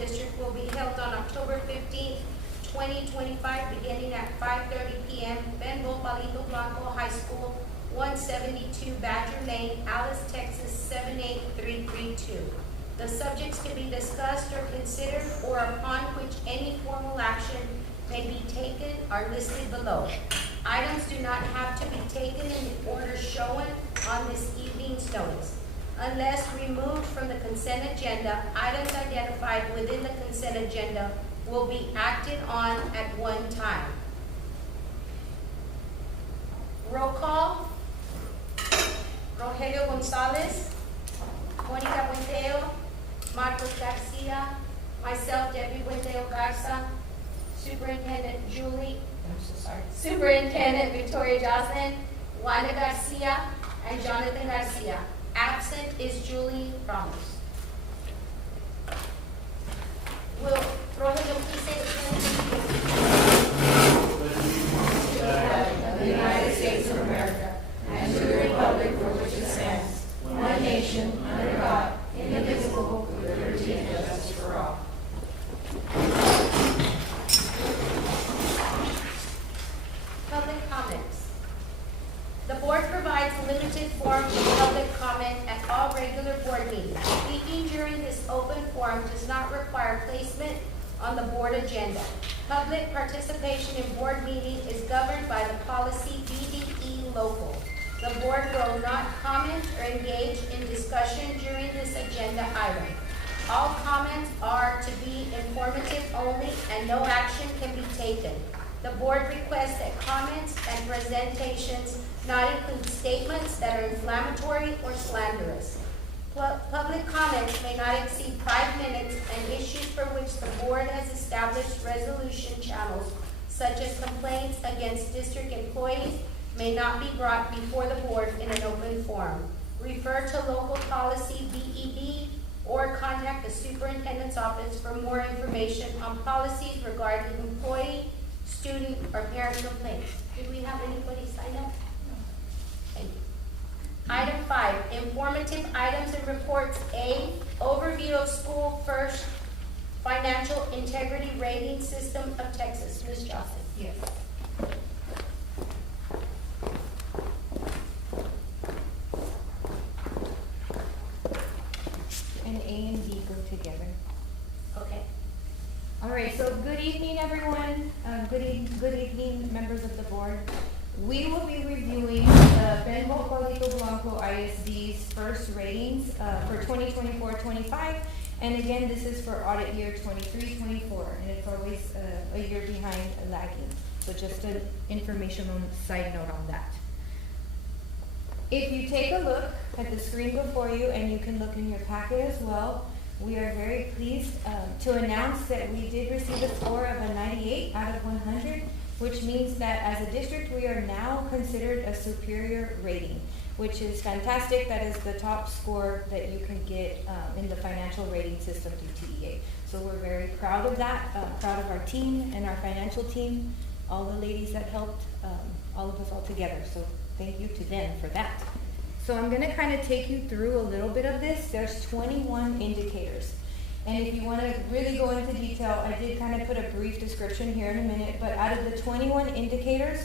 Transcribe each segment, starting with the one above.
District will be held on October 15th, 2025, beginning at 5:30 p.m. Benbow Palito Blanco High School, 172 Badger Lane, Alice, Texas 78332. The subjects to be discussed or considered or upon which any formal action may be taken are listed below. Items do not have to be taken in the order shown on this evening's notice. Unless removed from the consent agenda, items identified within the consent agenda will be acted on at one time. Roll call. Rogelio Gonzalez, Monica Buenteo, Marcos Garcia, myself, Debbie Buenteo Garza, Superintendent Victoria Jocelyn, Wanda Garcia, and Jonathan Garcia. Absent is Julie Ramos. Will Rogelio please say the of the United States of America, and to the republic for which it stands, one nation, under God, indivisible, with liberty and justice for all. Public comments. The board provides limited forum for public comment at all regular board meetings. Speaking during this open forum does not require placement on the board agenda. Public participation in board meeting is governed by the policy BDE local. The board will not comment or engage in discussion during this agenda item. All comments are to be informative only and no action can be taken. The board requests that comments and presentations not include statements that are inflammatory or slanderous. Public comments may not exceed 5 minutes, and issues for which the board has established resolution channels, such as complaints against district employees, may not be brought before the board in an open forum. Refer to local policy BEB or contact the superintendent's office for more information on policies regarding employee, student, or parent complaints. Did we have anybody sign up? Thank you. Item 5, informative items and reports. A, overview of School First Financial Integrity Rating System of Texas. Ms. Johnson. Yes. And A and B go together. Okay. All right, so good evening, everyone. Good evening, members of the board. We will be reviewing the Benbow Palito Blanco ISD's first ratings for 2024-25. And again, this is for audit year 23-24, and it's always a year behind lagging. So just an informational side note on that. If you take a look at the screen before you, and you can look in your packet as well, we are very pleased to announce that we did receive a score of a 98 out of 100, which means that as a district, we are now considered a superior rating, which is fantastic. That is the top score that you can get in the financial rating system through TEA. So we're very proud of that, proud of our team and our financial team, all the ladies that helped, all of us all together. So thank you to them for that. So I'm going to kind of take you through a little bit of this. There's 21 indicators. And if you want to really go into detail, I did kind of put a brief description here in a minute, but out of the 21 indicators,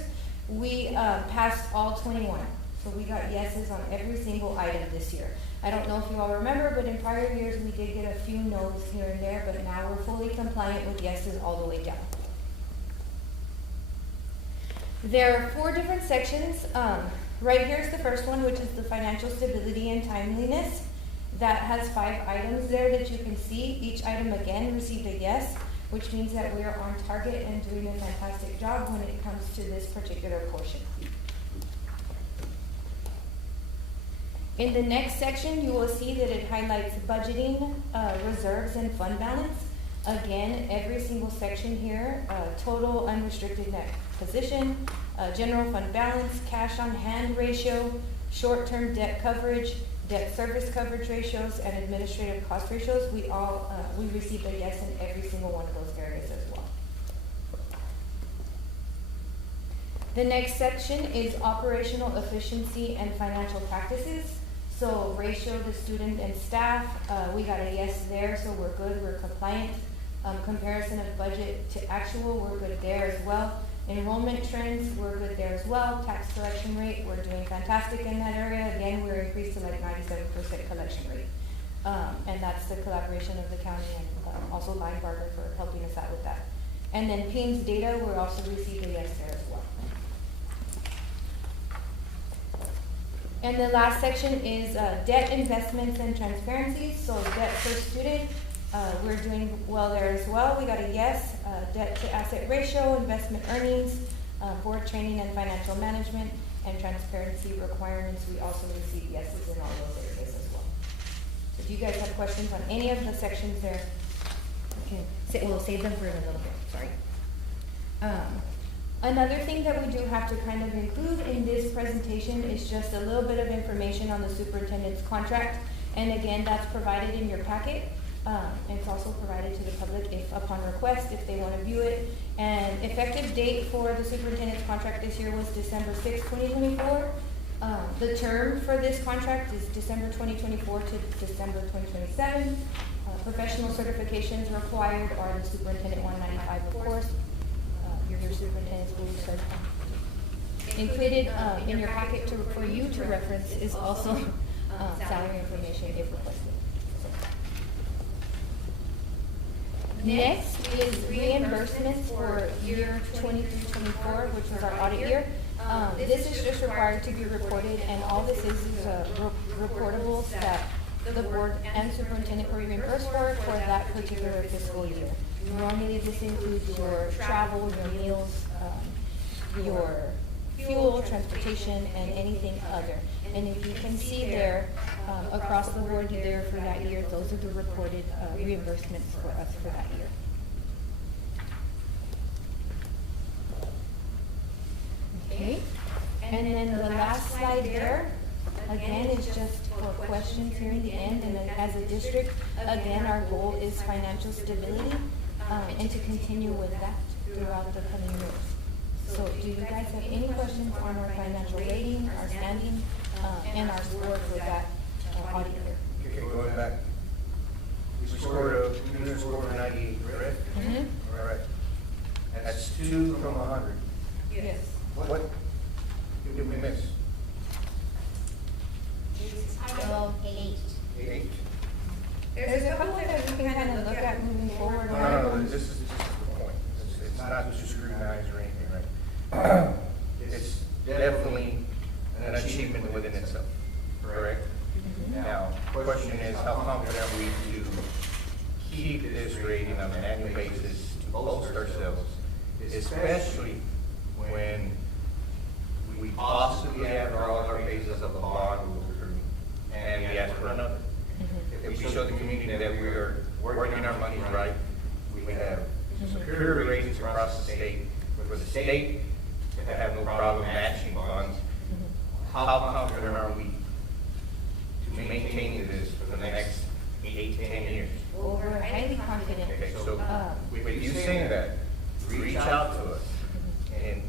we passed all 21. So we got yeses on every single item this year. I don't know if you all remember, but in prior years, we did get a few no's here and there, but now we're fully compliant with yeses all the way down. There are 4 different sections. Right here is the first one, which is the financial stability and timeliness. That has 5 items there that you can see. Each item again received a yes, which means that we are on target and doing a fantastic job when it comes to this particular portion. In the next section, you will see that it highlights budgeting, reserves, and fund balance. Again, every single section here, total unrestricted net position, general fund balance, cash on hand ratio, short-term debt coverage, debt service coverage ratios, and administrative cost ratios. We received a yes in every single one of those areas as well. The next section is operational efficiency and financial practices. So ratio to student and staff, we got a yes there, so we're good, we're compliant. Comparison of budget to actual, we're good there as well. Enrollment trends, we're good there as well. Tax collection rate, we're doing fantastic in that area. Again, we're increased to like 97% collection rate. And that's the collaboration of the county and also Line Barber for helping us out with that. And then PIMS data, we're also received a yes there as well. And the last section is debt investments and transparencies. So debt per student, we're doing well there as well. We got a yes. Debt to asset ratio, investment earnings, board training and financial management, and transparency requirements. We also received yeses in all those areas as well. So do you guys have questions on any of the sections there? We'll save them for in a little bit, sorry. Another thing that we do have to kind of include in this presentation is just a little bit of information on the superintendent's contract. And again, that's provided in your packet. It's also provided to the public if upon request, if they want to view it. And effective date for the superintendent's contract this year was December 6, 2024. The term for this contract is December 2024 to December 2027. Professional certifications required are the Superintendent 195, of course. Your superintendent's school certified. Included in your packet for you to reference is also salary information if requested. Next is reimbursements for year 23-24, which was our audit year. This is just required to be reported, and all this is reportables that the board and superintendent were reimbursed for that particular fiscal year. Normally, this includes your travel, your meals, your fuel, transportation, and anything other. And if you can see there, across the board there for that year, those are the reported reimbursements for us for that year. Okay, and then the last slide there, again, is just for questions here in the end. And then as a district, again, our goal is financial stability and to continue with that throughout the coming years. So do you guys have any questions on our financial rating, our standing, and our score for that audit year? Okay, going back. We scored a score of 98, correct? Mm-hmm. All right. That's 2 from 100. Yes. What did we miss? Eight. 8? There's a couple that we can kind of look at moving forward. No, this is just the point. It's not to scrutinize or anything, right? It's definitely an achievement within itself, correct? Now, the question is, how confident are we to keep this rating on an annual basis to bolster ourselves, especially when we possibly have all our bases of a bond and we ask for another? If we show the community that we are working our money right, we have superior ratings across the state, for the state to have no problem matching funds, how confident are we to maintain this for the next 8 to 10 years? Well, we're highly confident. Okay, so with you saying that, reach out to us and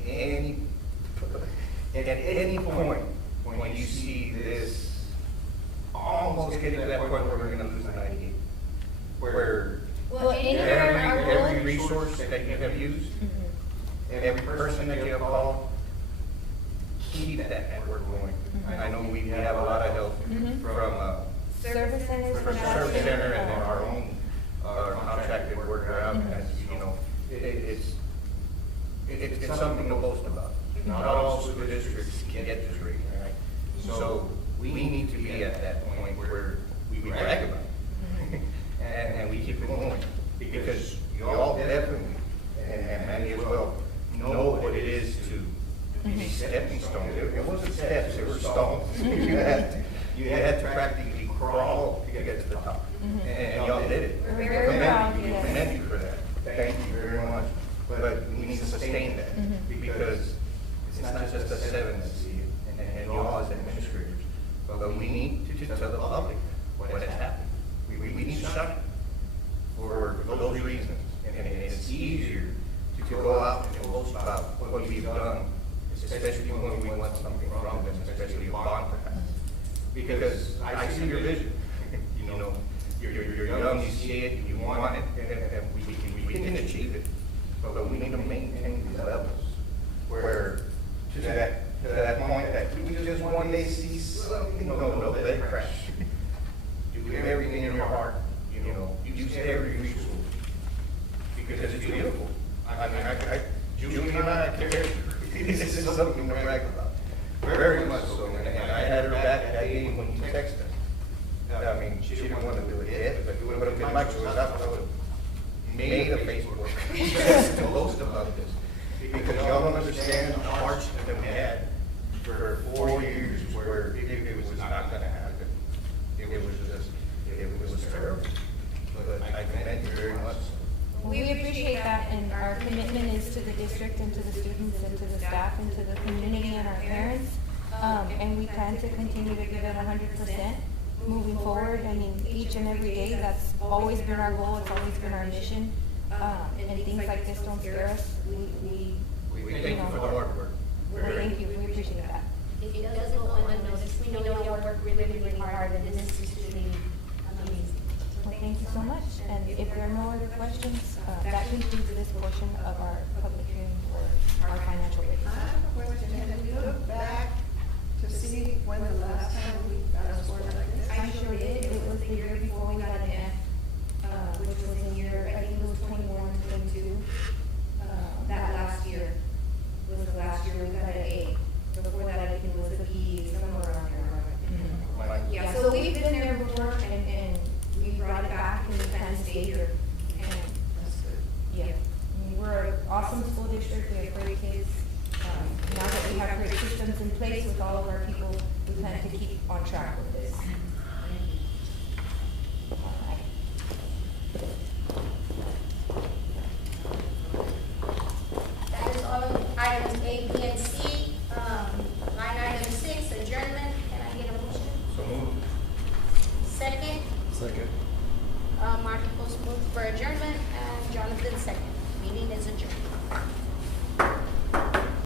at any point when you see this almost getting to that point where we're going to lose 98, where Well, anywhere our every goal. resource that you have used, every person that you have called, keep that network going. I know we have a lot of help from Service centers for the that. service center and then our own contracted worker out, as you know, it's something to boast about. Not all school districts can get this rating, right? So we need to be at that point where we brag about it. And we keep it going, because you all definitely, and Mandy as well, know what it is to be stepping stones. It wasn't steps, it were stones. You had to practically crawl to get to the top. And y'all did it. We're very proud, yes. Commend you for that. Thank you very much. But we need to sustain that, because it's not just the 7 that see it, and y'all as administrators. But we need to tell the public what has happened. We need to shine for those reasons. And it's easier to go out and boast about what we've done, especially when we want something from them, especially a bond perhaps. because I see your vision. You know, you're young, you see it, you want it, and we can achieve it. But we need to maintain these levels where to that point that we just one day see something, no, they crash. Do everything in your heart, you know, use every resource. Because it's beautiful. I mean, Julie and I care. This is something to brag about. Very much so. And I had her back that day when you texted her. I mean, she didn't want to do it yet, but it would have been my choice. I would have made a Facebook just to post about this. Because y'all don't understand the hardship that we had for 4 years where it was not going to happen. It was terrible. But I commend you very much. We appreciate that, and our commitment is to the district and to the students and to the staff and to the community and our parents. And we plan to continue to give it 100% moving forward. I mean, each and every day, that's always been our goal, it's always been our mission. And things like this don't scare us. We thank you for the hard work. Thank you, we appreciate that. If it doesn't go unnoticed, we know y'all work really, really hard, and this is truly amazing. Well, thank you so much. And if there are no other questions, that concludes this portion of our public hearing for our financial I rating. have a question. Have you looked back to see when the last time we got a score like this? I sure did. It was the year before we got an F, which was in year, I think it was 21, 22. That last year was the last year we got an A. Before that, I think it was a B, somewhere around there. Yeah, so we've been there before, and we brought it back, and we plan to stay here. And, That's good. yeah, I mean, we're an awesome school district, we have great kids. Now that we have great systems in place with all of our people, we plan to keep on track with this.